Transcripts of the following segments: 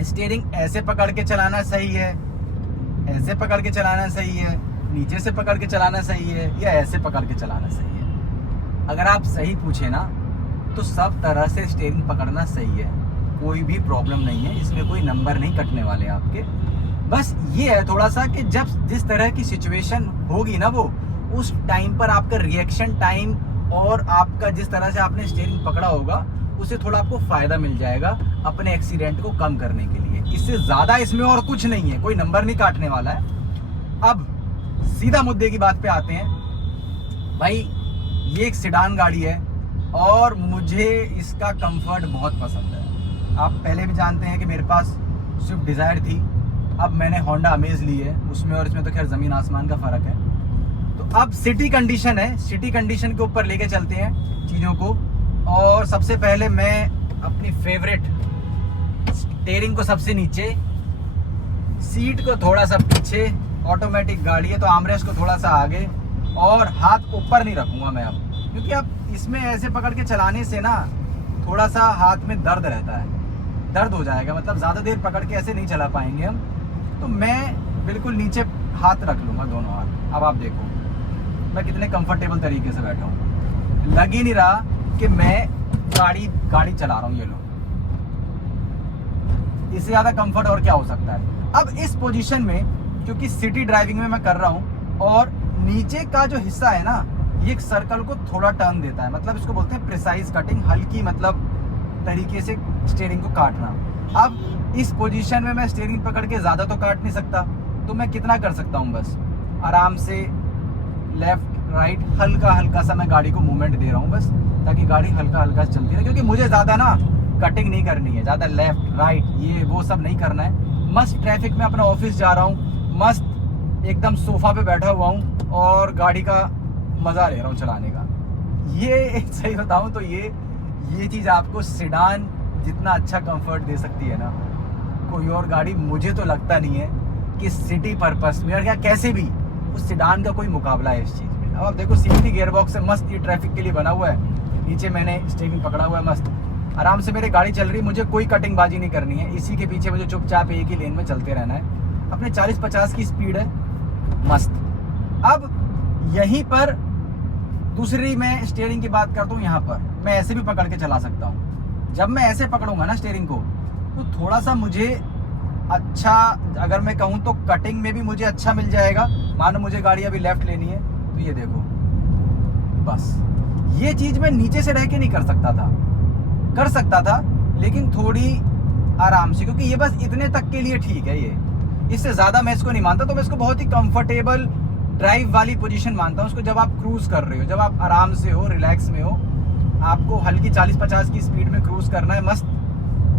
Steering ऐसे पकड़ के चलाना सही है, ऐसे पकड़ के चलाना सही है, नीचे से पकड़ के चलाना सही है, या ऐसे पकड़ के चलाना सही है। अगर आप सही पूछे ना तो सब तरह से स्टीयरिंग पकड़ना सही है, कोई भी प्रॉब्लम नहीं है, इसमें कोई नंबर नहीं कटने वाले आपके। बस ये है थोड़ा सा कि जब जिस तरह की सिचुएशन होगी ना वो उस टाइम पर आपका रिएक्शन टाइम और आपका जिस तरह से आपने स्टीयरिंग पकड़ा होगा उससे थोड़ा आपको फायदा मिल जाएगा अपने एक्सीडेंट को कम करने के लिए। इससे ज्यादा इसमें और कुछ नहीं है, कोई नंबर नहीं काटने वाला है। अब सीधा मुद्दे की बात पे आते हैं। भाई ये एक सेडान गाड़ी है और मुझे इसका कंफर्ट बहुत पसंद है। आप पहले भी जानते हैं कि मेरे पास स्विफ्ट डिज़ायर थी, अब मैंने होंडा अमेज ली है। उसमें और इसमें तो खैर ज़मीन आसमान का फ़र्क है। तो अब सिटी कंडीशन है, सिटी कंडीशन के ऊपर लेके चलते हैं चीज़ों को। और सबसे पहले मैं अपनी फेवरेट स्टीयरिंग को सबसे नीचे, सीट को थोड़ा सा पीछे, ऑटोमेटिक गाड़ी है तो आर्मरेस्ट को थोड़ा सा आगे, और हाथ ऊपर नहीं रखूँगा मैं अब, क्योंकि अब इसमें ऐसे पकड़ के चलाने से ना थोड़ा सा हाथ में दर्द रहता है, दर्द हो जाएगा, मतलब ज़्यादा देर पकड़ के ऐसे नहीं चला पाएंगे हम। तो मैं बिल्कुल नीचे हाथ रख लूँगा, दोनों हाथ। अब आप देखो मैं कितने कंफर्टेबल तरीके से बैठा हूँ, लग ही नहीं रहा कि मैं गाड़ी चला रहा हूँ। ये लो, इससे ज़्यादा कंफर्ट और क्या हो सकता है। अब इस पोजीशन में क्योंकि सिटी ड्राइविंग में मैं कर रहा हूँ और नीचे का जो हिस्सा है ना ये एक सर्कल को थोड़ा टर्न देता है, मतलब इसको बोलते हैं प्रिसाइज कटिंग, हल्की मतलब तरीके से स्टीयरिंग को काटना। अब इस पोजीशन में मैं स्टीयरिंग पकड़ के ज़्यादा तो काट नहीं सकता, तो मैं कितना कर सकता हूँ, बस आराम से लेफ्ट राइट हल्का हल्का सा मैं गाड़ी को मूवमेंट दे रहा हूँ बस, ताकि गाड़ी हल्का हल्का चलती रहे। क्योंकि मुझे ज़्यादा ना कटिंग नहीं करनी है, ज़्यादा लेफ्ट राइट ये वो सब नहीं करना है। मस्त ट्रैफिक में अपना ऑफिस जा रहा हूँ, मस्त एकदम सोफा पे बैठा हुआ हूँ और गाड़ी का मज़ा ले रहा हूँ चलाने का। ये सही बताऊँ तो ये चीज़ आपको सेडान जितना अच्छा कंफर्ट दे सकती है ना कोई और गाड़ी मुझे तो लगता नहीं है कि सिटी पर्पस में, और क्या कैसे भी उस सेडान का कोई मुकाबला है इस चीज़ में। अब आप देखो सीधी गियर बॉक्स है, मस्त ये ट्रैफिक के लिए बना हुआ है, नीचे मैंने स्टीयरिंग पकड़ा हुआ है, मस्त आराम से मेरी गाड़ी चल रही, मुझे कोई कटिंग बाजी नहीं करनी है। इसी के पीछे मुझे चुपचाप एक ही लेन में चलते रहना है, अपने 40-50 की स्पीड है, मस्त। अब यहीं पर दूसरी मैं स्टीयरिंग की बात करता हूँ, यहाँ पर मैं ऐसे भी पकड़ के चला सकता हूँ। जब मैं ऐसे पकड़ूंगा ना स्टीयरिंग को तो थोड़ा सा मुझे अच्छा, अगर मैं कहूँ तो कटिंग में भी मुझे अच्छा मिल जाएगा। मानो मुझे गाड़ी अभी लेफ्ट लेनी है तो ये देखो, बस ये चीज़ मैं नीचे से रह के नहीं कर सकता था, लेकिन थोड़ी आराम से, क्योंकि ये बस इतने तक के लिए ठीक है, ये इससे ज़्यादा मैं इसको नहीं मानता। तो मैं इसको बहुत ही कंफर्टेबल ड्राइव वाली पोजीशन मानता हूँ उसको। जब आप क्रूज कर रहे हो, जब आप आराम से हो, रिलैक्स में हो, आपको हल्की 40-50 की स्पीड में क्रूज करना है, मस्त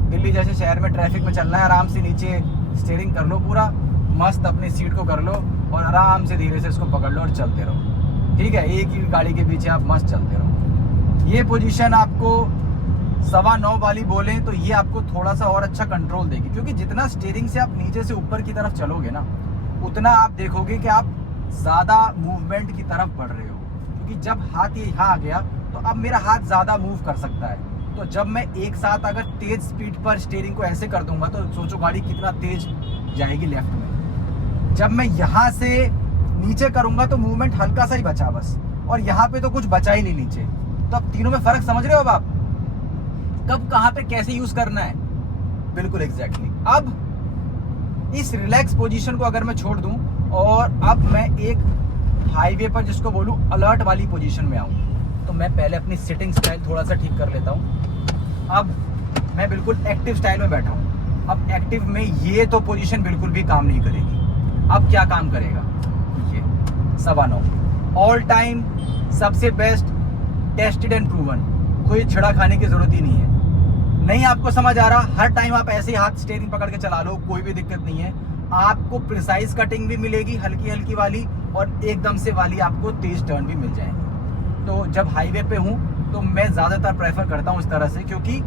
दिल्ली जैसे शहर में ट्रैफिक में चलना है, आराम से नीचे स्टीयरिंग कर लो पूरा, मस्त अपनी सीट को कर लो और आराम से धीरे से इसको पकड़ लो और चलते रहो। ठीक है, एक ही गाड़ी के पीछे आप मस्त चलते रहो। ये पोजीशन आपको 9:15 वाली बोलें तो ये आपको थोड़ा सा और अच्छा कंट्रोल देगी, क्योंकि जितना स्टीयरिंग से आप नीचे से ऊपर की तरफ चलोगे ना उतना आप देखोगे कि आप ज़्यादा मूवमेंट की तरफ बढ़ रहे हो। क्योंकि जब हाथ ये यहाँ आ गया तो अब मेरा हाथ ज़्यादा मूव कर सकता है। तो जब मैं एक साथ अगर तेज़ स्पीड पर स्टीयरिंग को ऐसे कर दूंगा तो सोचो गाड़ी कितना तेज जाएगी लेफ्ट में। जब मैं यहाँ से नीचे करूंगा तो मूवमेंट हल्का सा ही बचा बस, और यहाँ पे तो कुछ बचा ही नहीं नीचे। तो अब तीनों में फ़र्क समझ रहे हो अब आप, कब कहाँ पे कैसे यूज़ करना है, बिल्कुल एग्जैक्टली। अब इस रिलैक्स पोजीशन को अगर मैं छोड़ दूं और अब मैं एक हाईवे पर जिसको बोलूं अलर्ट वाली पोजीशन में आऊं, तो मैं पहले अपनी सिटिंग स्टाइल थोड़ा सा ठीक कर लेता हूं। अब मैं बिल्कुल एक्टिव स्टाइल में बैठा हूं। अब एक्टिव में ये तो पोजीशन बिल्कुल भी काम नहीं करेगी। अब क्या काम करेगा, ये 9:15 ऑल टाइम सबसे बेस्ट, टेस्टेड एंड प्रूवन, कोई छिड़ा खाने की जरूरत ही नहीं है। नहीं आपको समझ आ रहा, हर टाइम आप ऐसे ही हाथ स्टीयरिंग पकड़ के चला लो, कोई भी दिक्कत नहीं है। आपको प्रिसाइज कटिंग भी मिलेगी, हल्की हल्की वाली, और एकदम से वाली आपको तेज टर्न भी मिल जाएंगे। तो जब हाईवे पे हूँ तो मैं ज़्यादातर प्रेफर करता हूँ इस तरह से, क्योंकि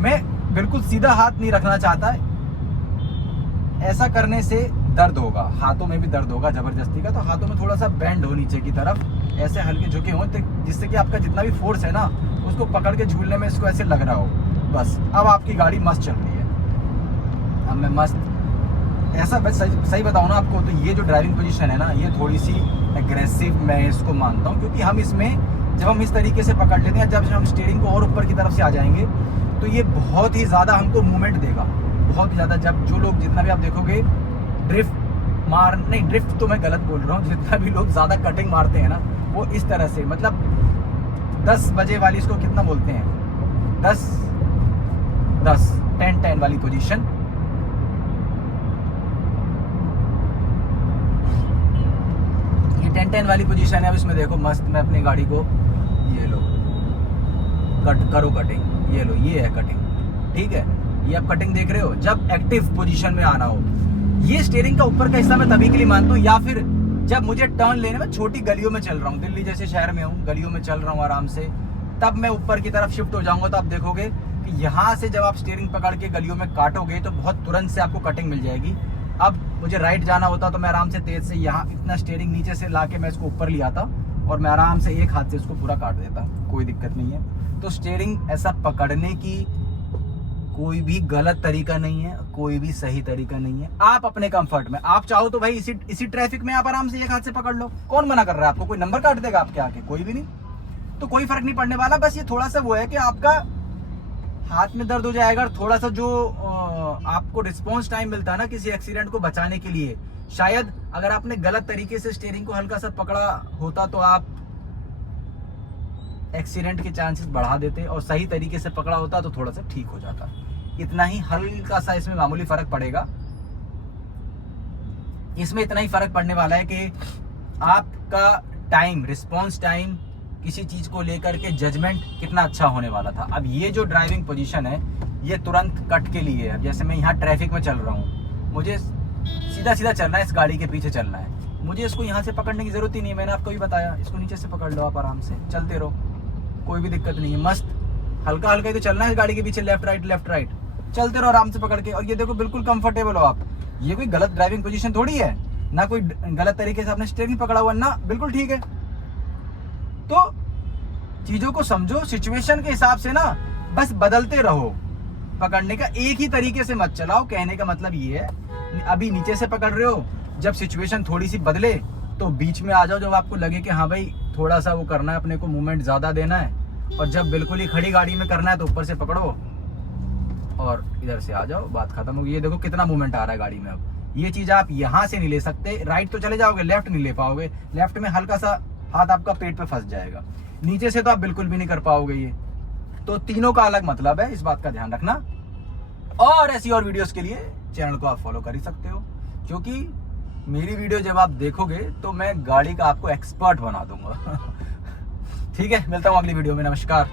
मैं बिल्कुल सीधा हाथ नहीं रखना चाहता। ऐसा करने से दर्द होगा, हाथों में भी दर्द होगा ज़बरदस्ती का। तो हाथों में थोड़ा सा बेंड हो नीचे की तरफ, ऐसे हल्के झुके हों, जिससे कि आपका जितना भी फोर्स है ना उसको पकड़ के झूलने में इसको ऐसे लग रहा हो। बस अब आपकी गाड़ी मस्त चल रही है। अब अब मैं मस्त ऐसा, बस सही बताऊँ ना आपको, तो ये जो ड्राइविंग पोजीशन है ना, ये थोड़ी सी एग्रेसिव मैं इसको मानता हूँ, क्योंकि हम इसमें जब हम इस तरीके से पकड़ लेते हैं, जब हम स्टीयरिंग को और ऊपर की तरफ से आ जाएंगे तो ये बहुत ही ज़्यादा हमको मूवमेंट देगा, बहुत ही ज़्यादा। जब जो लोग जितना भी आप देखोगे ड्रिफ्ट तो मैं गलत बोल रहा हूँ, जितना भी लोग ज़्यादा कटिंग मारते हैं ना, वो इस तरह से, मतलब 10 बजे वाली, इसको कितना बोलते हैं, 10 वाली पोजीशन। ये 10 वाली पोजीशन है। अब इसमें देखो मस्त, मैं अपनी गाड़ी को, ये लो करो कटिंग, ये लो, ये है कटिंग, ठीक है। ये आप कटिंग देख रहे हो। जब एक्टिव पोजीशन में आना हो, ये स्टीयरिंग का ऊपर का हिस्सा मैं तभी के लिए मानता हूँ, या फिर जब मुझे टर्न लेने में, छोटी गलियों में चल रहा हूँ, दिल्ली जैसे शहर में हूँ, गलियों में चल रहा हूँ आराम से, तब मैं ऊपर की तरफ शिफ्ट हो जाऊंगा। तो आप देखोगे कि यहाँ से जब आप स्टीयरिंग पकड़ के गलियों में काटोगे तो बहुत तुरंत से आपको कटिंग मिल जाएगी। अब मुझे राइट जाना होता तो मैं आराम से तेज से यहाँ इतना स्टीयरिंग नीचे से ला के मैं इसको ऊपर ले आता और मैं आराम से एक हाथ से इसको पूरा काट देता, कोई दिक्कत नहीं है। तो स्टीयरिंग ऐसा पकड़ने की कोई भी गलत तरीका नहीं है, कोई भी सही तरीका नहीं है। आप अपने कंफर्ट में, आप चाहो तो भाई इसी ट्रैफिक में आप आराम से एक हाथ से पकड़ लो, कौन मना कर रहा है आपको? कोई नंबर काट देगा आपके आके? कोई भी नहीं। तो कोई फर्क नहीं पड़ने वाला। बस ये थोड़ा सा वो है कि आपका हाथ में दर्द हो जाएगा, थोड़ा सा जो आपको रिस्पॉन्स टाइम मिलता है ना किसी एक्सीडेंट को बचाने के लिए, शायद अगर आपने गलत तरीके से स्टीयरिंग को हल्का सा पकड़ा होता तो आप एक्सीडेंट के चांसेस बढ़ा देते, और सही तरीके से पकड़ा होता तो थोड़ा सा ठीक हो जाता। इतना ही हल्का सा इसमें मामूली फर्क पड़ेगा। इसमें इतना ही फर्क पड़ने वाला है कि आपका टाइम, रिस्पॉन्स टाइम, किसी चीज को लेकर के जजमेंट कितना अच्छा होने वाला था। अब ये जो ड्राइविंग पोजीशन है, ये तुरंत कट के लिए है। जैसे मैं यहाँ ट्रैफिक में चल रहा हूँ, मुझे सीधा सीधा चलना है, इस गाड़ी के पीछे चलना है, मुझे इसको यहाँ से पकड़ने की जरूरत ही नहीं है। मैंने आपको भी बताया, इसको नीचे से पकड़ लो, आप आराम से चलते रहो, कोई भी दिक्कत नहीं है। मस्त हल्का हल्का ही तो चलना है इस गाड़ी के पीछे, लेफ्ट राइट चलते रहो आराम से पकड़ के। और ये देखो बिल्कुल कंफर्टेबल हो आप। ये कोई गलत ड्राइविंग पोजीशन थोड़ी है, ना कोई गलत तरीके से आपने स्टीयरिंग पकड़ा हुआ ना, बिल्कुल ठीक है। तो चीजों को समझो, सिचुएशन के हिसाब से ना बस बदलते रहो पकड़ने का, एक ही तरीके से मत चलाओ। कहने का मतलब ये है, अभी नीचे से पकड़ रहे हो, जब सिचुएशन थोड़ी सी बदले तो बीच में आ जाओ, जब आपको लगे कि हाँ भाई थोड़ा सा वो करना है, अपने को मूवमेंट ज्यादा देना है, और जब बिल्कुल ही खड़ी गाड़ी में करना है तो ऊपर से पकड़ो और इधर से आ जाओ, बात खत्म होगी। ये देखो कितना मूवमेंट आ रहा है गाड़ी में। अब ये चीज आप यहाँ से नहीं ले सकते, राइट तो चले जाओगे, लेफ्ट नहीं ले पाओगे। लेफ्ट में हल्का सा हाथ आपका पेट पे फंस जाएगा, नीचे से तो आप बिल्कुल भी नहीं कर पाओगे। ये तो तीनों का अलग मतलब है, इस बात का ध्यान रखना। और ऐसी और वीडियोस के लिए चैनल को आप फॉलो कर ही सकते हो, क्योंकि मेरी वीडियो जब आप देखोगे तो मैं गाड़ी का आपको एक्सपर्ट बना दूंगा। ठीक है, मिलता हूँ अगली वीडियो में। नमस्कार।